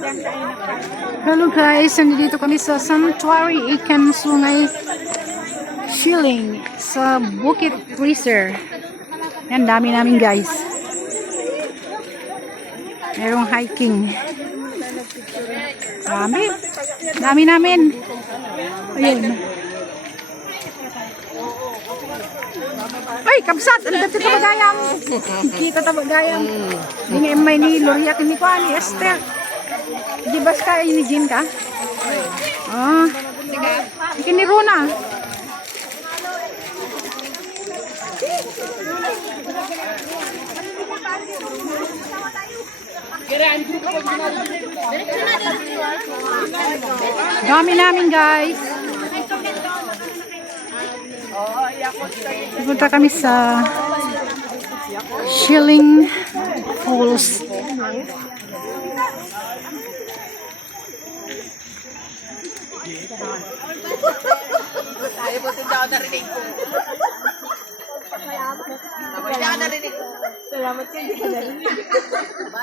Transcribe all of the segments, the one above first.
Hello guys, nandito kami sa Sanctuary Ikan Sungay Shilling sa Bukit Freezer. Yan, dami namin guys. Merong hiking. Dami namin. Ayun. Ay, kabsat! Ang dati tabagayang. Kita tabagayang. Hindi may ni Loria kini ko ani Esther. Di ba ka ini Jin ka? Ah. Kini Rona. Dami namin guys. Pupunta kami sa Shilling Falls.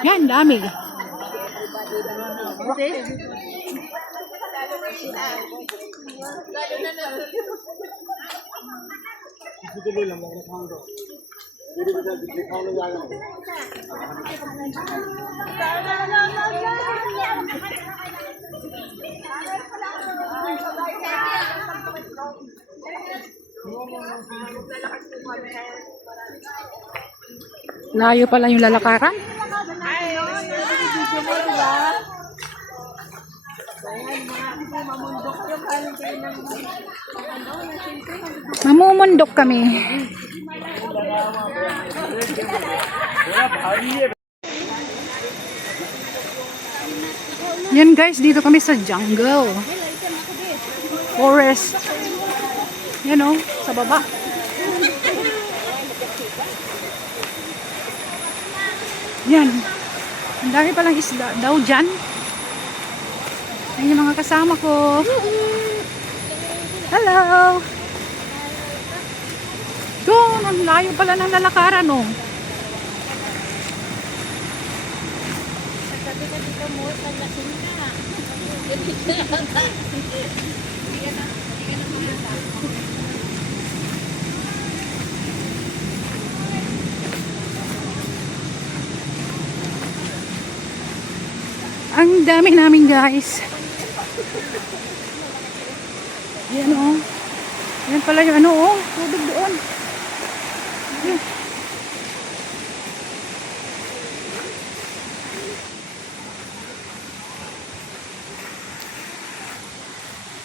Yan, dami. Layo pala yung lalakaran. Mamumundok kami. Yan guys, dito kami sa jungle. Forest. Yan o, sa baba. Yan. Ang dami palang isda daw dyan. Yan yung mga kasama ko. Hello! Doon, ang layo pala ng lalakaran o. Ang dami namin guys. Yan o. Yan pala yung ano o. Tubig doon. Yan.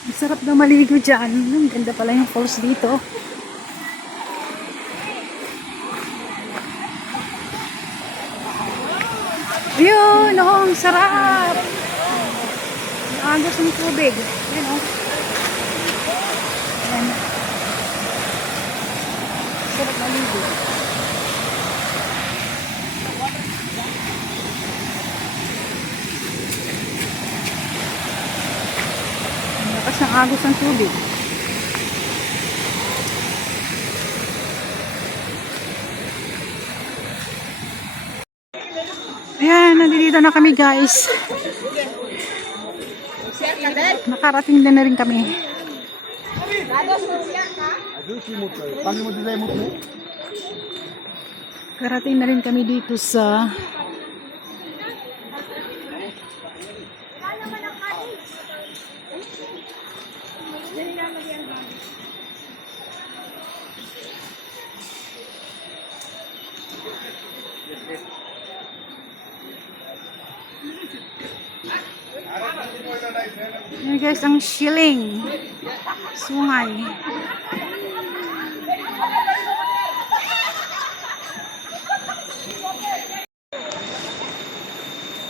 Masarap na maligo dyan. Ang ganda pala yung falls dito. Ayun, oh, ang sarap. Ang agos ng tubig. Ayan, oh. Ayan. Sarap maligo. Ang lakas ng agos ng tubig. Ayan, nandito na kami guys. Nakarating na rin kami. Karating na rin kami dito sa Yan guys, ang Shilling Sungay.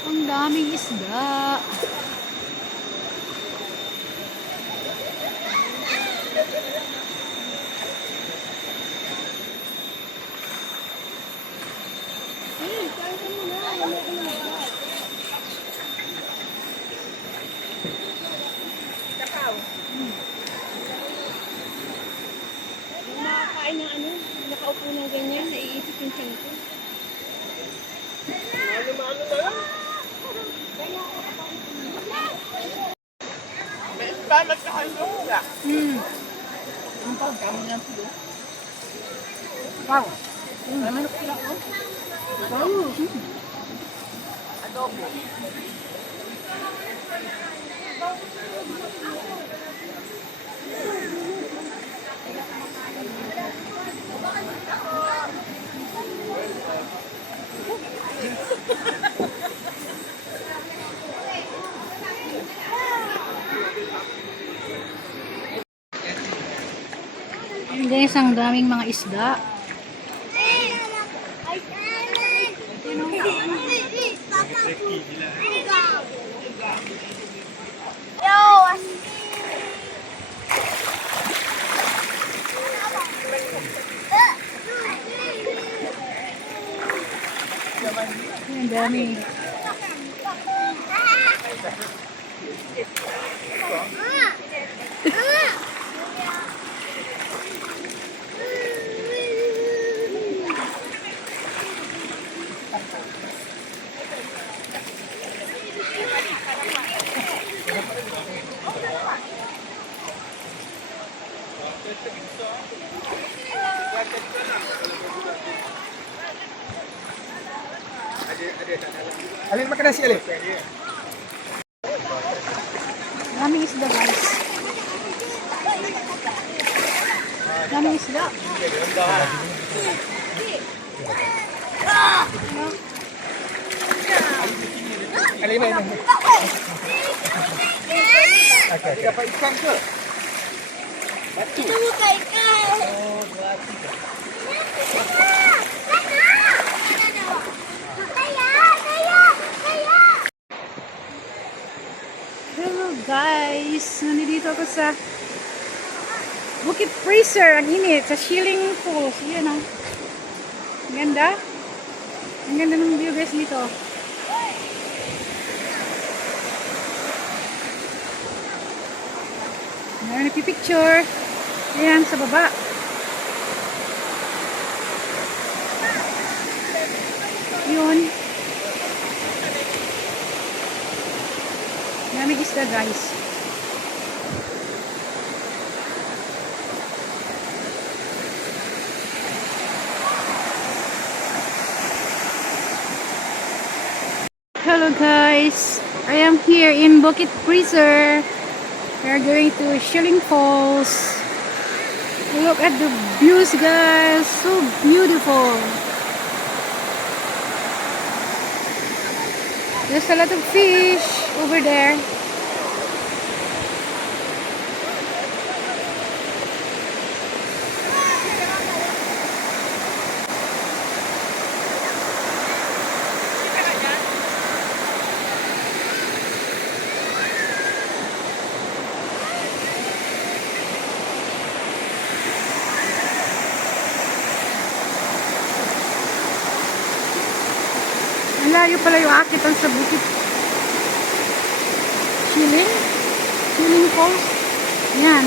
Ang daming isda. Nakakain ng ano, nakaupo ng ganyan, naiisip yung tiyan ko. Malo-malo na lang. Hmm. Wow. Wow. Ayan guys, ang daming mga isda. Ang dami. Alin makan nasi Alin? Daming isda guys. Daming isda. Alin main. Okey. Dapat ikan ke? Itu bukan ikan. Hello guys! Nandito ako sa Bukit Fraser. Ang init. Sa Shilling Falls. Yan o. Ang ganda. Ang ganda ng view guys dito. Meron nagpipicture. Ayan, sa baba. Yun. Daming isda guys. Hello guys. I am here in Bukit Fraser. We are going to Shilling Falls. Look at the views guys. So beautiful. There's a lot of fish over there. Ang layo pala yung akitan sa bukit. Shilling Falls. Yan.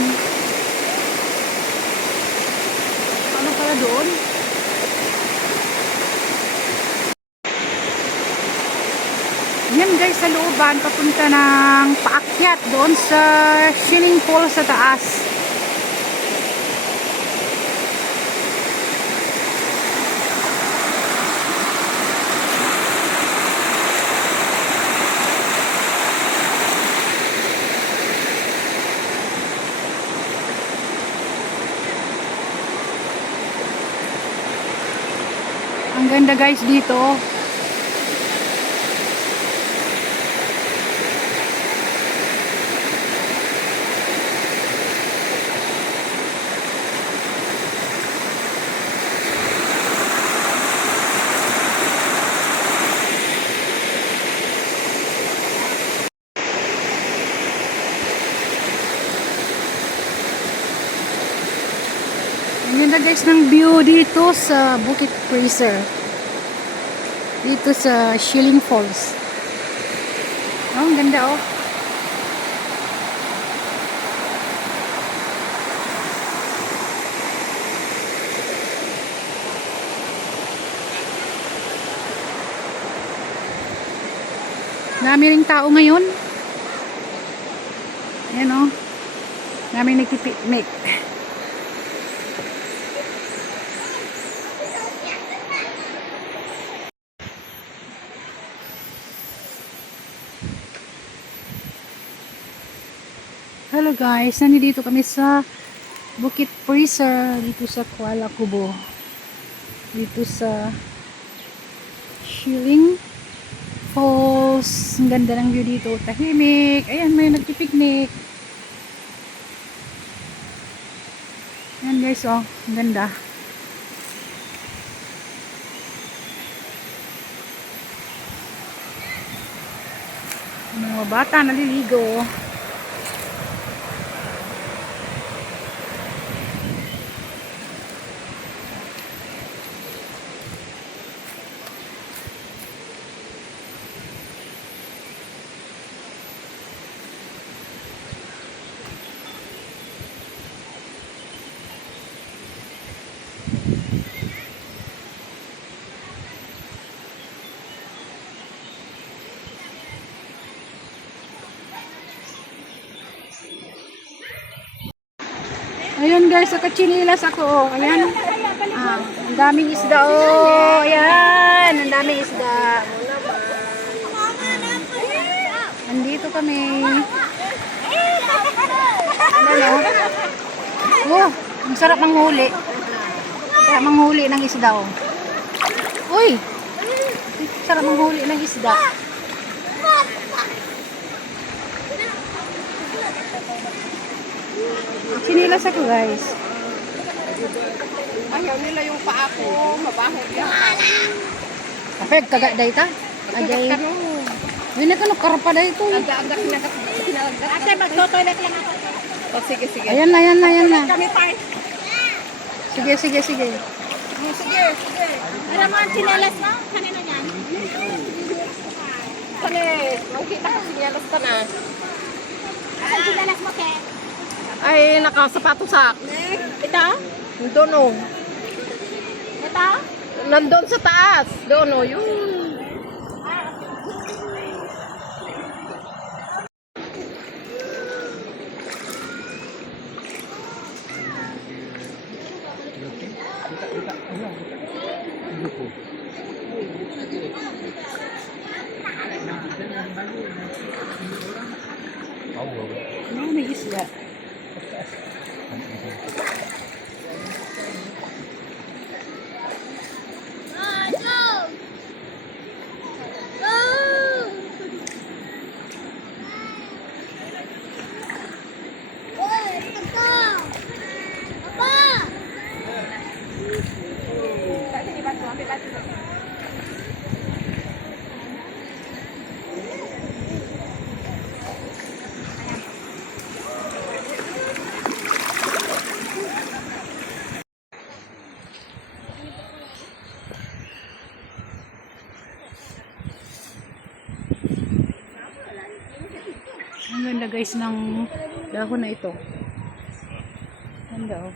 Ano pala doon? Yan guys, sa looban, papunta ng paakyat doon sa Shilling Falls sa taas. Ang ganda guys dito. Ang ganda guys ng view dito sa Bukit Fraser. Dito sa Shilling Falls. Oh, ang ganda oh. Dami ring tao ngayon. Ayan oh. Namin nagpipiknik. Hello guys, nandito kami sa Bukit Freezer dito sa Kuala Kubo. Dito sa Shilling Falls. Ang ganda ng view dito. Tahimik. Ayan, may nagpipiknik. Ayan guys, oh. Ang ganda. Mga bata naliligo. Ayun guys, nakachinilas ako. Oh. Ayan. Ang daming isda. Oh, ayan. Ang daming isda. Andito kami. Ano? Oh, ang sarap manghuli. Sarap manghuli ng isda. Oh. Uy! Sarap manghuli ng isda. Sinilas ako guys. Ayaw nila yung paa ko. Mabahog yan. Kapag kagaday ta? Ajay. May nagkano karpa na ito. Agak-agak kinalagat. Ate, magto-toilet lang ako. Oh, sige, sige. Ayan na, ayan na, ayan na. Kami pa. Sige, sige, sige. Sige, sige. Ano mo ang sinelas mo? Kanina yan? Salis. Makikita ko sinelas ka na. Ang sinelas mo, Ke? Ay, nakasapato sa ito? Doon o. Ito? Nandun sa taas. Doon o, yun. Ano may isda? Ang ganda guys ng dahon na ito. Ganda oh.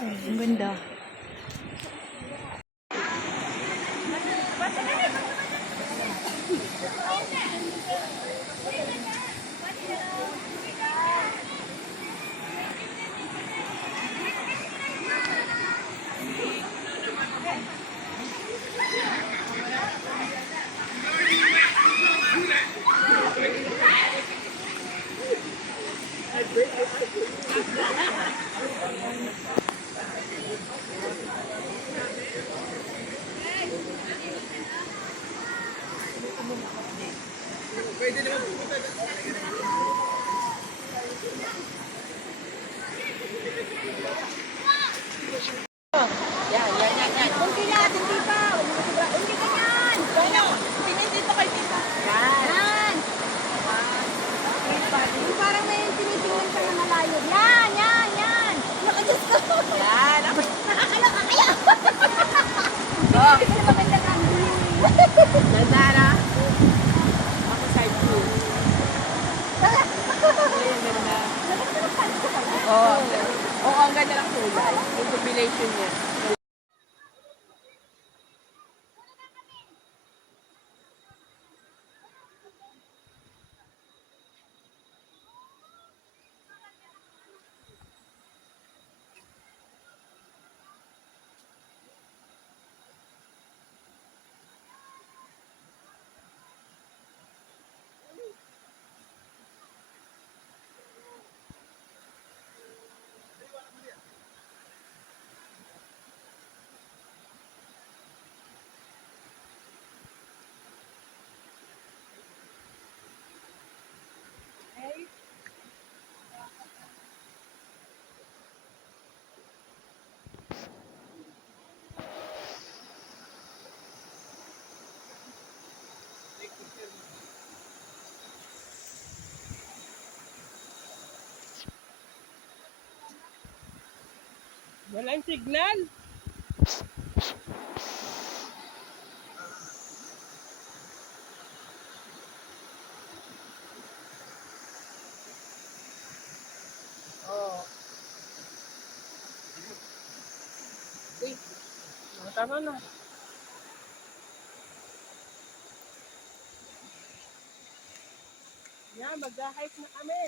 Ay, ang ganda. Yan. Kunti na, hindi pa. Hindi ka yan. Tingin dito kay tita. Yan. Yung parang may tinitingnan ka na malayo. Yan. Nakadiyos ko. Yan. Nakakaloka kayo. Oh. Hindi ko maganda ka. Nandara. Ako side 2. Ayan, ganda. Oo. Oo, ang ganda ng kulay. Yung combination niya. Walang signal. Oh. Uy, tama na. Yan, mag-hike na kami.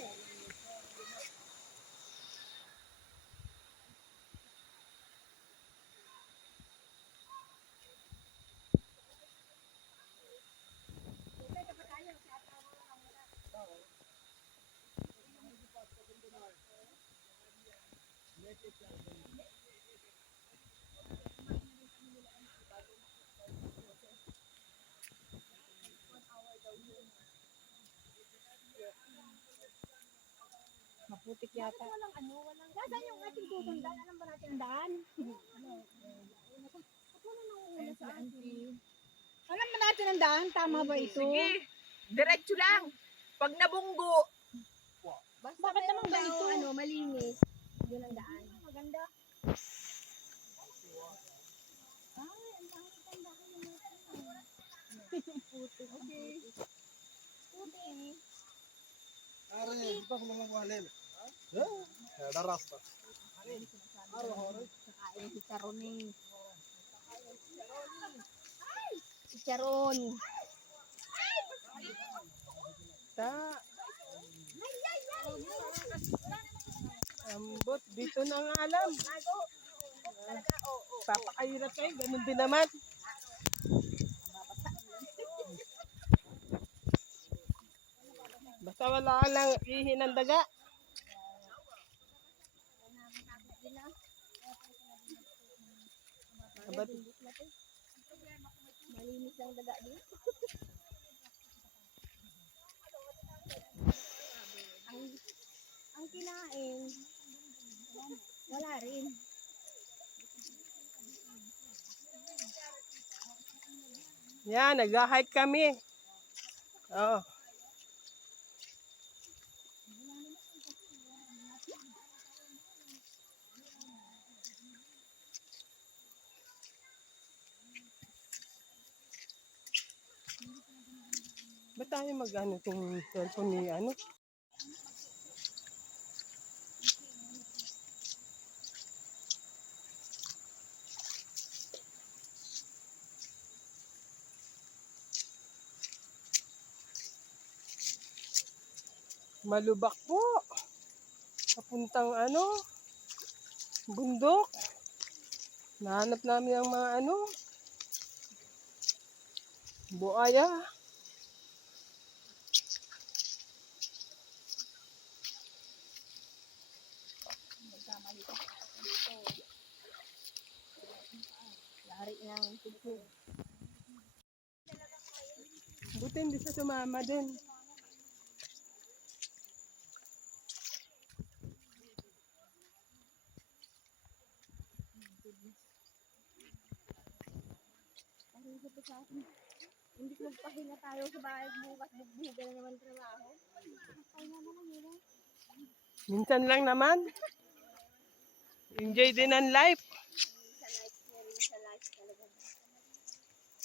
Maputik yata. Walang. Nasaan yung ating tutundan? Alam ba natin ang daan? Alam mo natin ang daan, tama ba ito? Sige, diretso lang. Pag nabunggo, Bakit naman ganito? Malinis. Yun ang daan. Maganda. Ay, ang dami-tanda ko yung puti. Okay. Puti. Ari, kita ko lang walel. Daras pa. Kakain si Charon eh. Si Charon. ta. Ambot, dito na nga alam. Papakahirap kayo, ganun din naman. Basta wala ka lang ihi ng daga. Abat, Malinis lang daga din. ang kinain, wala rin. yan, nag-hike kami. Oh. Ba't tayo mag-ano itong cellphone ni ano? Malubak po. Papuntang ano? Bundok. Nahanap namin ang mga ano? Buaya. Lari ng tugtog. Buti hindi siya sumama din. Parang sabi sa akin, hindi ko magpahinga tayo sa bahay bukas, bugbugan na naman trabaho. Pahinga na lang yun. Minsan lang naman. Enjoy din ang life. Sa life talaga.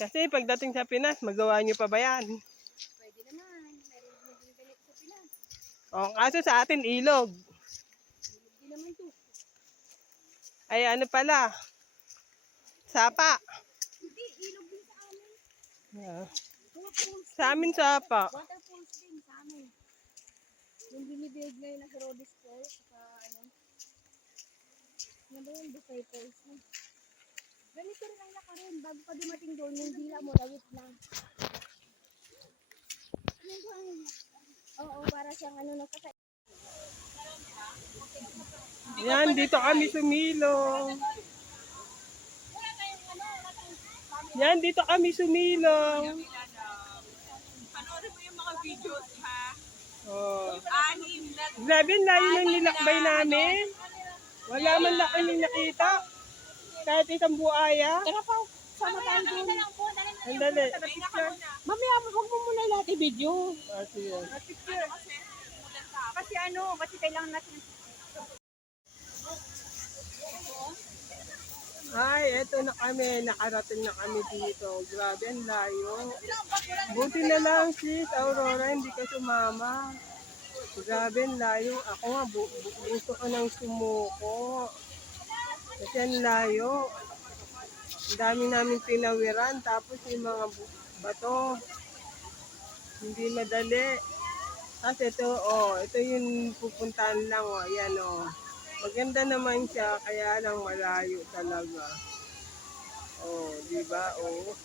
Kasi pagdating sa Pinas, magawa niyo pa ba yan? Pwede naman, meron din ganito sa Pinas. O, kaso sa atin, ilog. Hindi naman to. Ay, ano pala? Sapa. Hindi, ilog din sa amin. Yeah. Waterfalls. Sa amin, sapa. Waterfalls din sa amin. Yung binibig ngayon na sa Rhodes Falls, sa ano. Ano ba yun? Buffet Falls. Ganito rin ang lakarin. Bago pa dumating doon, yung dila mo, lawit lang. Oo, para siyang ano, nagkasa. Yan, dito kami sumilong. Yan, dito kami sumilong. Panoorin mo yung mga videos, ha? Oh. Anim na Grabe, layo ng nilakbay namin. Wala man lang kami nakita. Kahit isang buaya. Tara pa, sama tayo doon. Andali. Mamaya, huwag mo muna lahat i-video. Ah, sige. Kasi ano, kasi kailangan natin Ay, eto na kami. Nakarating na kami dito. Grabe, ang layo. Buti na lang, sis, Aurora, hindi ka sumama. Grabe, ang layo. Ako nga, gusto ko nang sumuko. Kasi ang layo. Ang dami namin tinawiran. Tapos yung mga bato. Hindi madali. Tapos ito yung pupuntahan lang, oh. Ayan, oh. Maganda naman siya, kaya lang malayo talaga. Oh, di ba? Oh.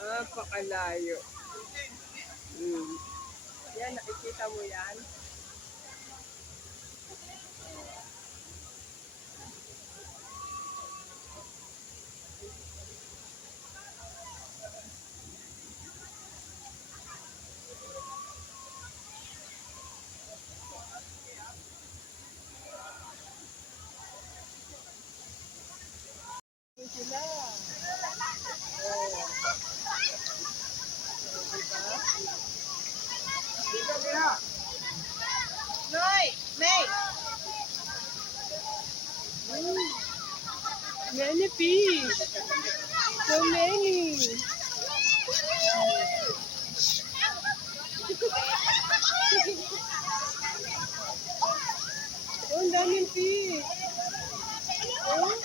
Napakalayo. Yan, nakikita mo yan? Yan sila. Noy! May! Many fish. So many. Oh, ang daming fish. Oh.